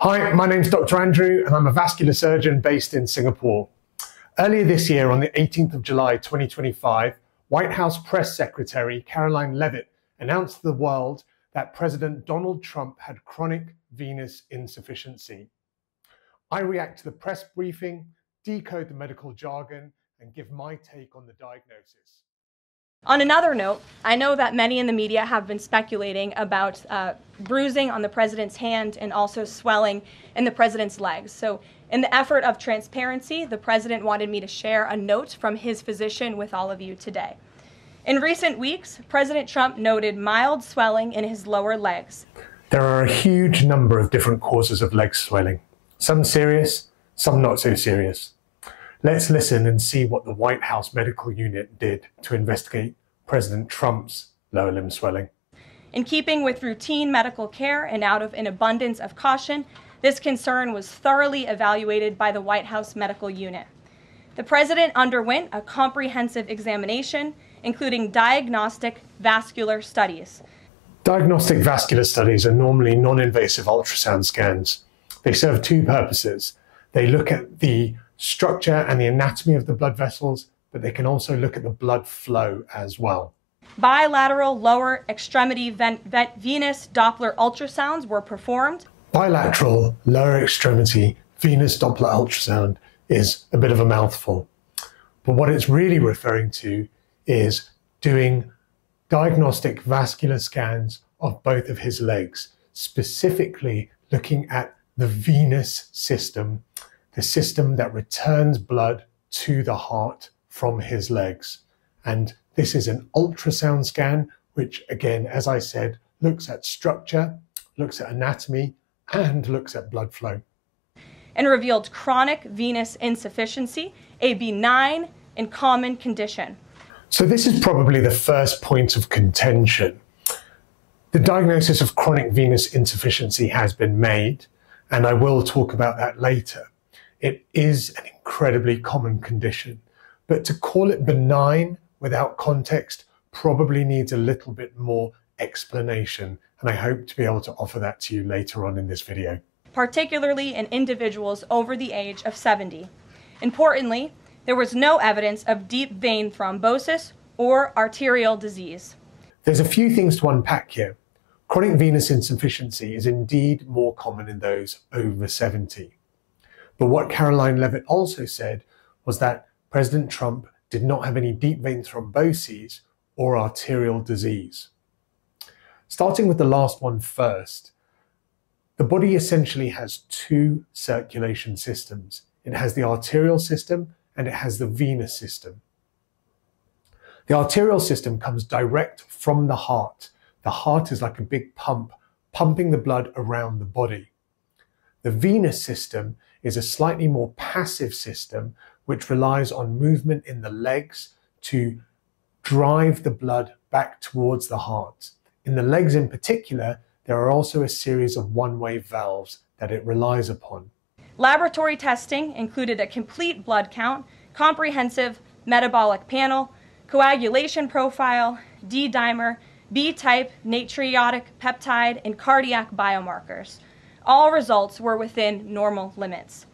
Hi, my name's Dr. Andrew and I'm a vascular surgeon based in Singapore. Earlier this year, on the 18th of July 2025, White House Press Secretary Karoline Leavitt announced to the world that President Donald Trump had chronic venous insufficiency. I react to the press briefing, decode the medical jargon, and give my take on the diagnosis. On another note, I know that many in the media have been speculating about bruising on the president's hand and also swelling in the president's legs. So in the effort of transparency, the president wanted me to share a note from his physician with all of you today. In recent weeks, President Trump noted mild swelling in his lower legs. There are a huge number of different causes of leg swelling. Some serious, some not so serious. Let's listen and see what the White House Medical Unit did to investigate President Trump's lower limb swelling. In keeping with routine medical care and out of an abundance of caution, this concern was thoroughly evaluated by the White House Medical Unit. The president underwent a comprehensive examination, including diagnostic vascular studies. Diagnostic vascular studies are normally non-invasive ultrasound scans. They serve two purposes. They look at the structure and the anatomy of the blood vessels, but they can also look at the blood flow as well. Bilateral lower extremity venous Doppler ultrasounds were performed. Bilateral lower extremity venous Doppler ultrasound is a bit of a mouthful, but what it's really referring to is doing diagnostic vascular scans of both of his legs, specifically looking at the venous system, the system that returns blood to the heart from his legs. And this is an ultrasound scan, which again, as I said, looks at structure, looks at anatomy, and looks at blood flow. And revealed chronic venous insufficiency, a benign and common condition. So this is probably the first point of contention. The diagnosis of chronic venous insufficiency has been made, and I will talk about that later. It is an incredibly common condition, but to call it benign without context probably needs a little bit more explanation, and I hope to be able to offer that to you later on in this video. Particularly in individuals over the age of 70. Importantly, there was no evidence of deep vein thrombosis or arterial disease. There's a few things to unpack here. Chronic venous insufficiency is indeed more common in those over 70. But what Karoline Leavitt also said was that President Trump did not have any deep vein thromboses or arterial disease. Starting with the last one first, the body essentially has two circulation systems. It has the arterial system and it has the venous system. The arterial system comes direct from the heart. The heart is like a big pump, pumping the blood around the body. The venous system is a slightly more passive system which relies on movement in the legs to drive the blood back towards the heart. In the legs in particular, there are also a series of one-way valves that it relies upon. Laboratory testing included a complete blood count, comprehensive metabolic panel, coagulation profile, D-dimer, B-type natriuretic peptide, and cardiac biomarkers. All results were within normal limits.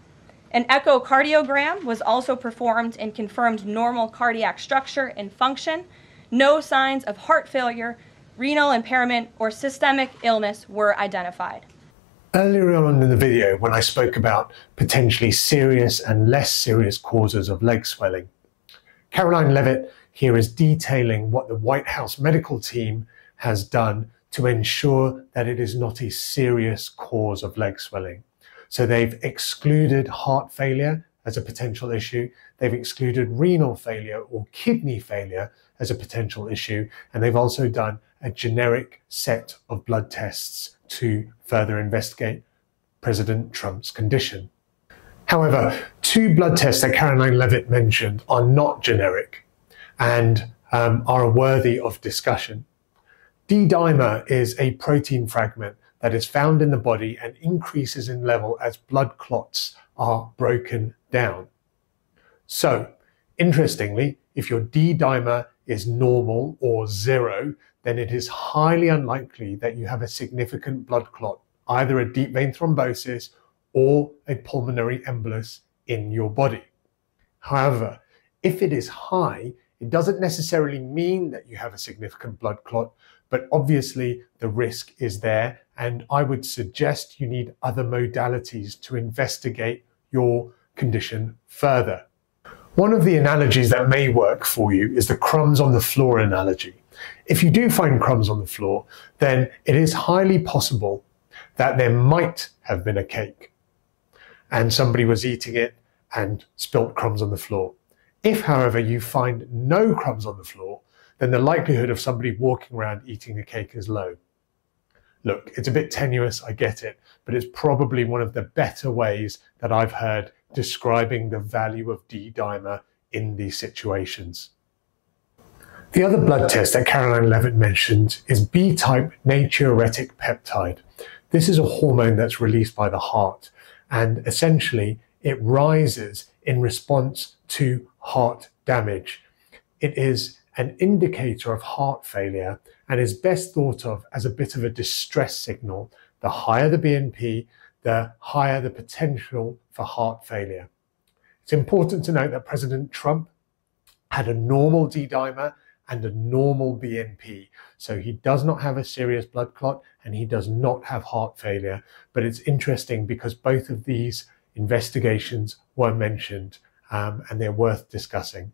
An echocardiogram was also performed and confirmed normal cardiac structure and function. No signs of heart failure, renal impairment, or systemic illness were identified. Earlier on in the video, when I spoke about potentially serious and less serious causes of leg swelling, Karoline Leavitt here is detailing what the White House medical team has done to ensure that it is not a serious cause of leg swelling. So they've excluded heart failure as a potential issue, they've excluded renal failure or kidney failure as a potential issue, and they've also done a generic set of blood tests to further investigate President Trump's condition. However, two blood tests that Karoline Leavitt mentioned are not generic and are worthy of discussion. D-dimer is a protein fragment that is found in the body and increases in level as blood clots are broken down. So, interestingly, if your D-dimer is normal or 0, then it is highly unlikely that you have a significant blood clot either a deep vein thrombosis or a pulmonary embolus in your body. However, if it is high, it doesn't necessarily mean that you have a significant blood clot, but obviously the risk is there, and I would suggest you need other modalities to investigate your condition further. One of the analogies that may work for you is the crumbs on the floor analogy. If you do find crumbs on the floor, then it is highly possible that there might have been a cake and somebody was eating it and spilt crumbs on the floor. If, however, you find no crumbs on the floor, then the likelihood of somebody walking around eating a cake is low. Look, it's a bit tenuous, I get it, but it's probably one of the better ways that I've heard describing the value of D-dimer in these situations. The other blood test that Karoline Leavitt mentioned is B-type natriuretic peptide. This is a hormone that's released by the heart, and essentially it rises in response to heart damage. It is an indicator of heart failure and is best thought of as a bit of a distress signal. The higher the BNP, the higher the potential for heart failure. It's important to note that President Trump had a normal D-dimer and a normal BNP. So he does not have a serious blood clot and he does not have heart failure. But it's interesting because both of these investigations were mentioned and they're worth discussing.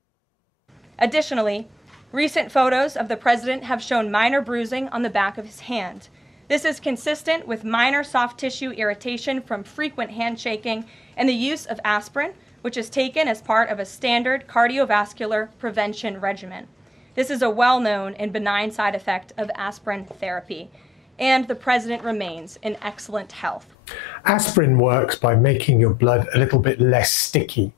Additionally, recent photos of the president have shown minor bruising on the back of his hand. This is consistent with minor soft tissue irritation from frequent handshaking and the use of aspirin, which is taken as part of a standard cardiovascular prevention regimen. This is a well-known and benign side effect of aspirin therapy, and the president remains in excellent health. Aspirin works by making your blood a little bit less sticky.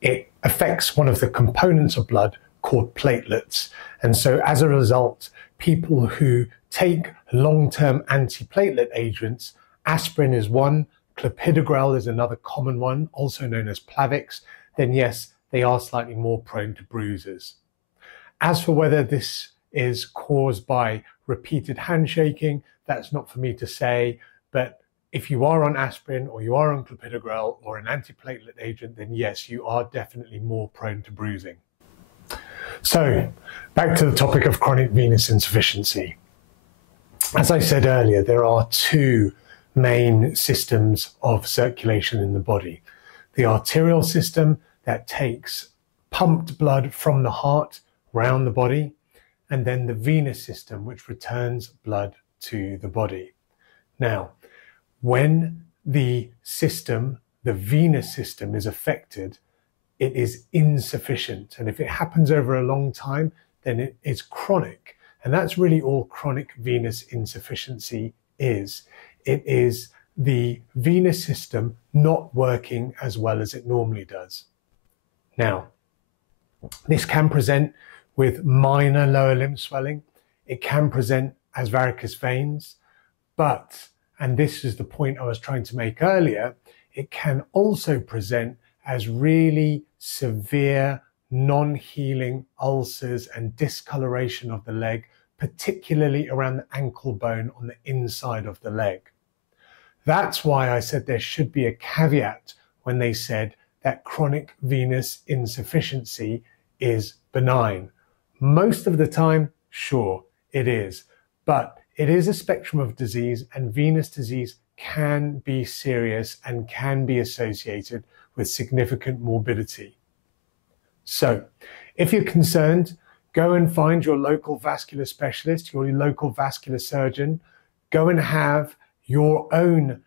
It affects one of the components of blood called platelets, and so as a result, people who take long-term antiplatelet agents, aspirin is one, clopidogrel is another common one, also known as Plavix, then yes, they are slightly more prone to bruises. As for whether this is caused by repeated handshaking, that's not for me to say, but if you are on aspirin or you are on clopidogrel or an antiplatelet agent, then yes, you are definitely more prone to bruising. So, back to the topic of chronic venous insufficiency. As I said earlier, there are two main systems of circulation in the body. The arterial system that takes pumped blood from the heart around the body, and then the venous system which returns blood to the body. Now, when the venous system is affected, it is insufficient. And if it happens over a long time, then it is chronic. And that's really all chronic venous insufficiency is. It is the venous system not working as well as it normally does. Now, this can present with minor lower limb swelling. It can present as varicose veins, but, and this is the point I was trying to make earlier, it can also present as really severe non-healing ulcers and discoloration of the leg, particularly around the ankle bone on the inside of the leg. That's why I said there should be a caveat when they said that chronic venous insufficiency is benign. Most of the time, sure, it is, but it is a spectrum of disease, and venous disease can be serious and can be associated with significant morbidity. So, if you're concerned, go and find your local vascular specialist, your local vascular surgeon. Go and have your own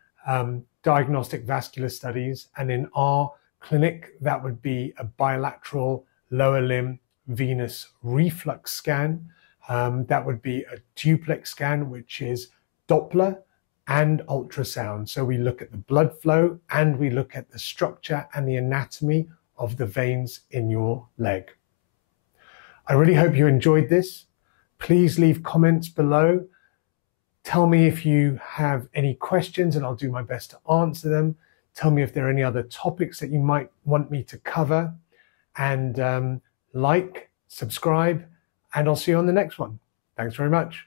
diagnostic vascular studies, and in our clinic, that would be a bilateral lower limb venous reflux scan. That would be a duplex scan, which is Doppler and ultrasound. So we look at the blood flow and we look at the structure and the anatomy of the veins in your leg. I really hope you enjoyed this. Please leave comments below. Tell me if you have any questions and I'll do my best to answer them. Tell me if there are any other topics that you might want me to cover. And like, subscribe, and I'll see you on the next one. Thanks very much.